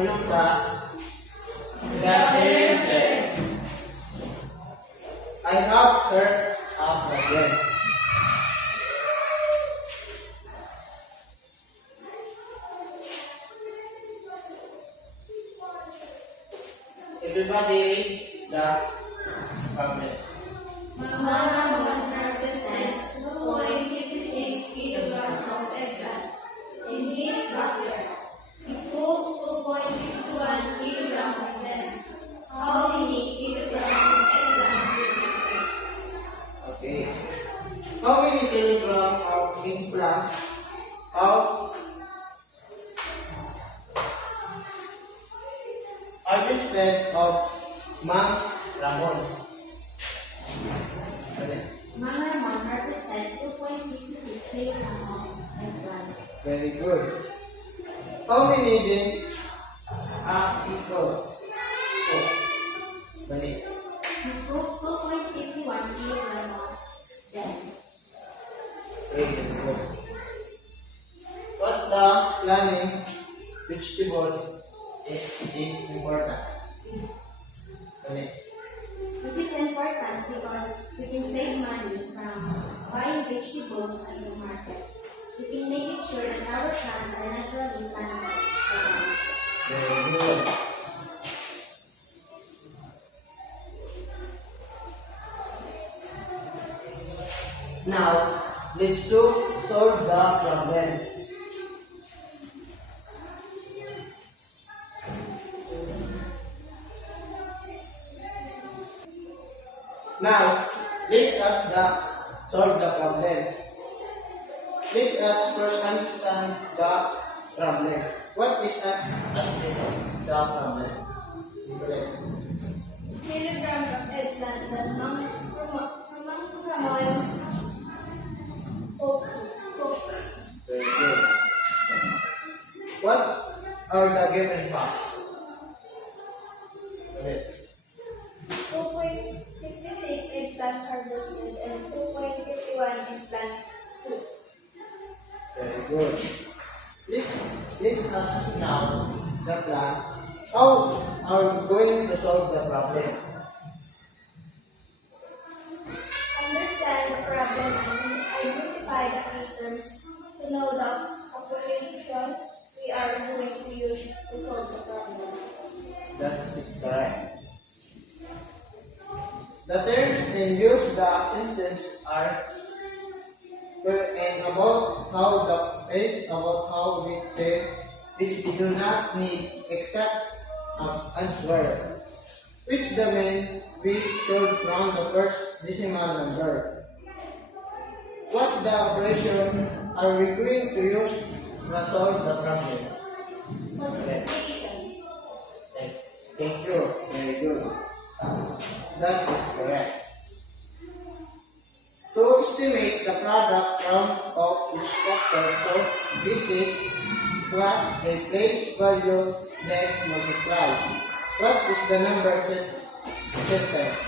Anong class? I have heard of again. Everybody read the problem. Mama represent 2.66 kilograms of eggplant in his backyard. He put 2.51 kilograms of them. How many kilograms of eggplant did he put? Okay. How many kilograms of eggplant harvested of Mang Ramon? Mama Ramon harvested 2.56 kilograms of eggplant. Very good. How many did Iko cook? Balik. He cooked 2.51 kilograms of them. Very good. What the planning vegetable is important? Balik. It is important because we can save money from buying vegetables at the market. We can make it sure that our plants are naturally planted. Very good. Now, let's solve the problem. Now, let us solve the problem. Let us first understand the problem. What is asking the problem? Correct. Kilograms of eggplant that Mama Ramon cooked. Very good. What are the given facts? Correct. 2.56 eggplant harvested and 2.51 eggplant cooked. Very good. Let us now the plan. How are we going to solve the problem? Understand the problem and identify the items to know the operation we are going to use to solve the problem. That is correct. The terms in use the sentence are and about how we tell if we do not need exact answer. Which domain we should round the first decimal number. What the operation are we going to use to solve the problem? Multiplication. Thank you. Very good. That is correct. To estimate the product round of each factor, so it is plus a place value then multiply. What is the number sentence?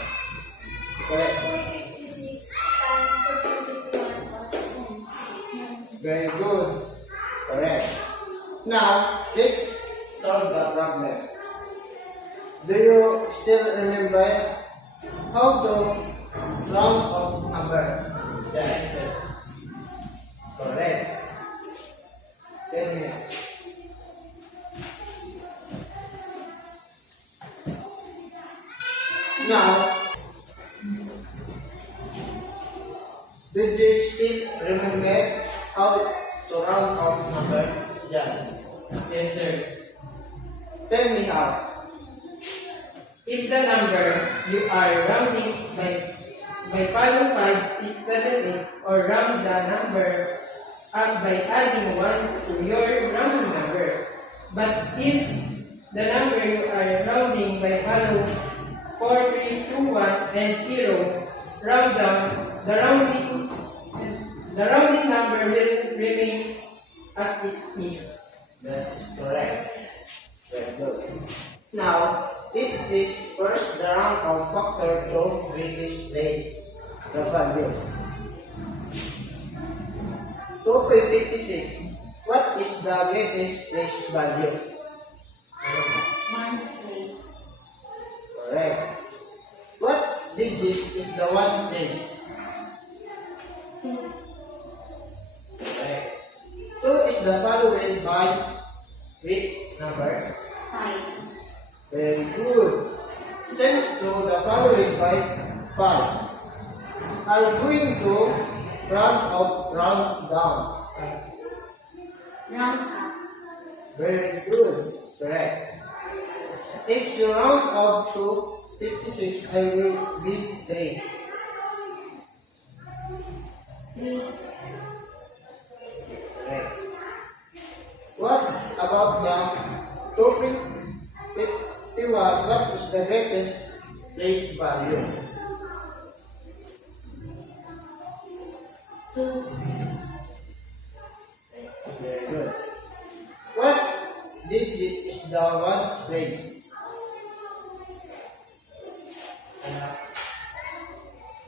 Correct. 256 times 2.51 plus 10. Very good. Correct. Now, let's solve the problem. Do you still remember how to round up number? Yes, sir. Correct. Tell me. Now, did you still remember how to round up number? Yeah. Yes, sir. Tell me how. If the number you are rounding by follow 5, 6, 7, 8, or round the number up by adding 1 to your rounding number. But if the number you are rounding by follow 4, 3, 2, 1, and 0, round down, the rounding number will remain as it is. That is correct. Very good. Now, it is first the round of factor to greatest place the value. 2.56. What is the greatest place value? digit is the one place? Correct. 2 is the followed by which number? 5. Very good. Since 2 the followed by 5, are going to round up, round down. Round up. Very good. Correct. If you round up to 56, I will be 3. 3. Correct. What about the 251? What is the greatest place value? 2. Very good. What digit is the ones place?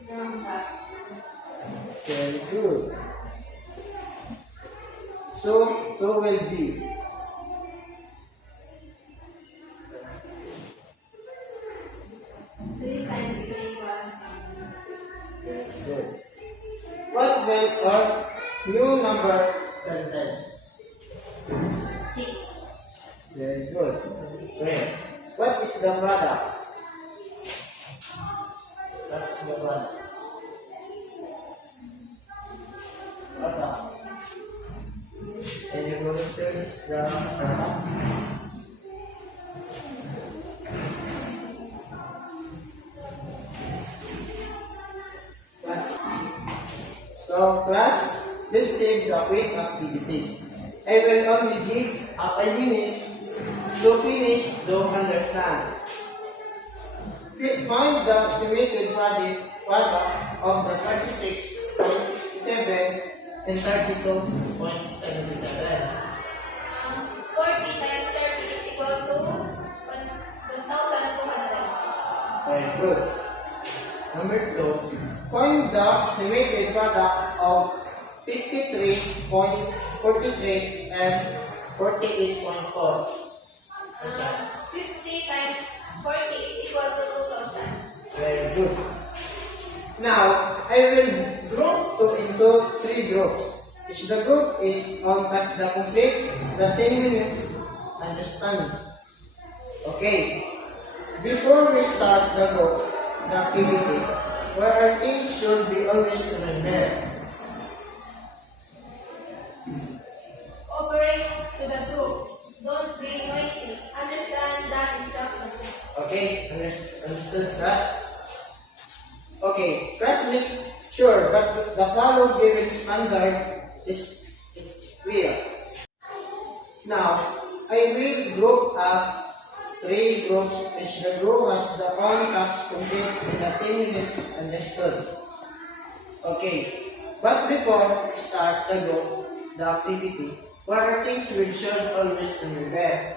Round up. Very good. So, 2 will be 3 times 3 was good. What will our new number sentence? 6. Very good. Great. What is the product? What is the product? Product. Can you go to this the product? So class, let's take the quick activity. I will only give a 5 minutes to finish to understand. Find the estimated product of the 36.67 and 32.77. 40 times 30 is equal to 1,200. Very good. Number 2, find the estimated product of 53.43 and 48.4. 50 times 40 is equal to 2,000. Very good. Now, I will group into 3 groups. Each the group is that's the complete, the 10 minutes, and the stand. Okay. Before we start the group, the activity, where our things should be always remembered. Operate to the group. Don't be noisy. Understand that instruction. Okay, understood, class? Okay, class, make sure that the follow given standard is clear. Now, I will group up 3 groups. Each the group has the contacts complete in the 10 minutes understood. Okay, but before we start the group, the activity, what are things we should always remember?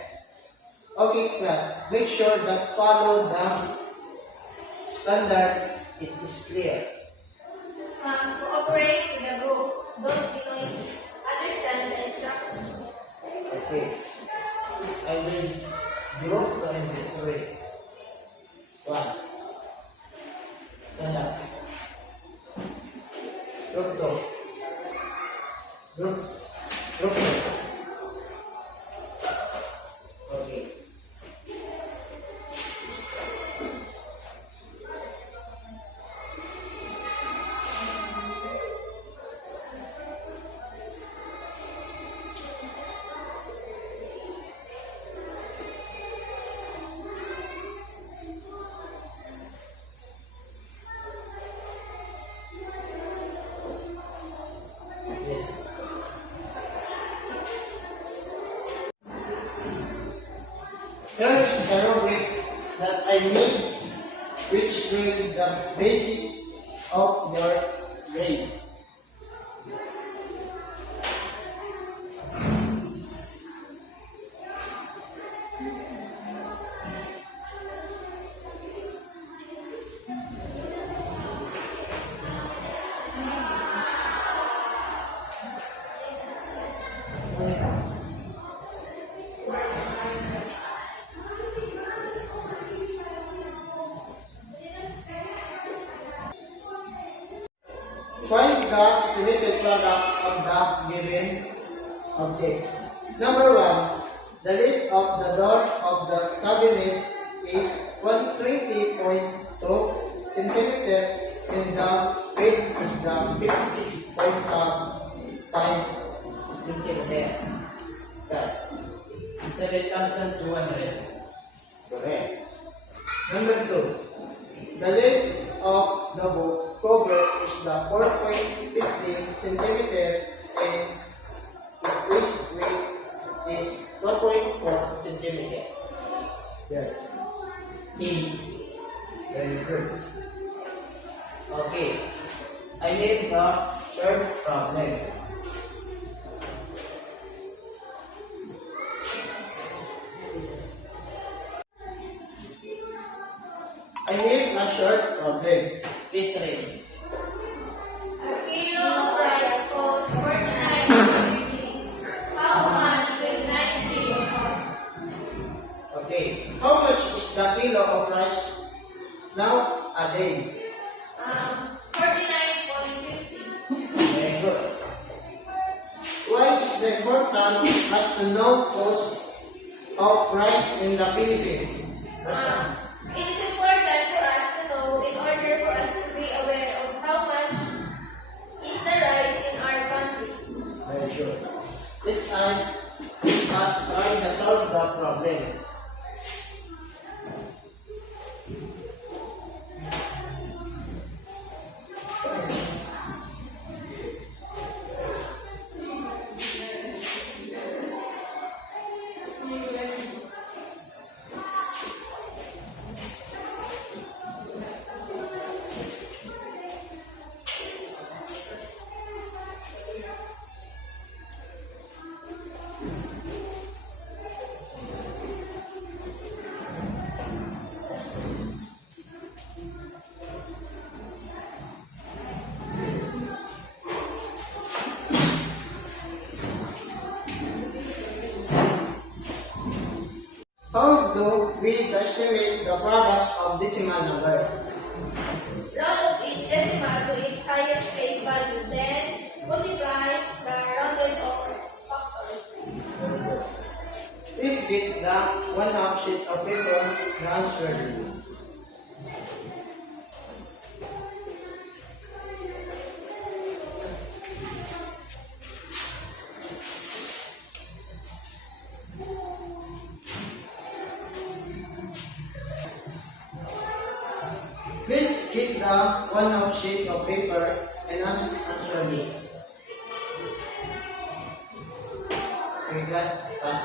Okay, class, make sure that follow the standard, it is clear. Cooperate with the group. Don't be noisy. Understand the instruction. Okay, I will group the three. 1. Stand up. Group 2. Group 2. Okay. Here is the rubric that I made, which will the basic of your grade. Find the estimated product of the given objects. Number 1. The length of the doors of the cabinet is 120.2 cm and the weight is the 56.5 cm. That. 7,200. Correct. Number 2. The length of the book cover is the 4.50 cm and its weight is 2.4 cm. Yes. A. Very good. Okay. I have the third problem. I have a short problem. Please read. A kilo of rice costs 49.50. How much will 9 kilo cost? Okay. How much is the kilo of rice now a day? 49.50. Very good. Why is the important us to know cost of rice in the Philippines? Rasha. It is important for us to know in order for us to be aware of how much is the rice in our country. Very good. This time, us trying to solve the problem. How do we estimate the products of decimal number? Round of each decimal to its highest place value, then multiply the rounded off factors. Please get the 1/2 sheet of paper to answer this. Please get the 1/2 sheet of paper and answer this. Okay, class, pass.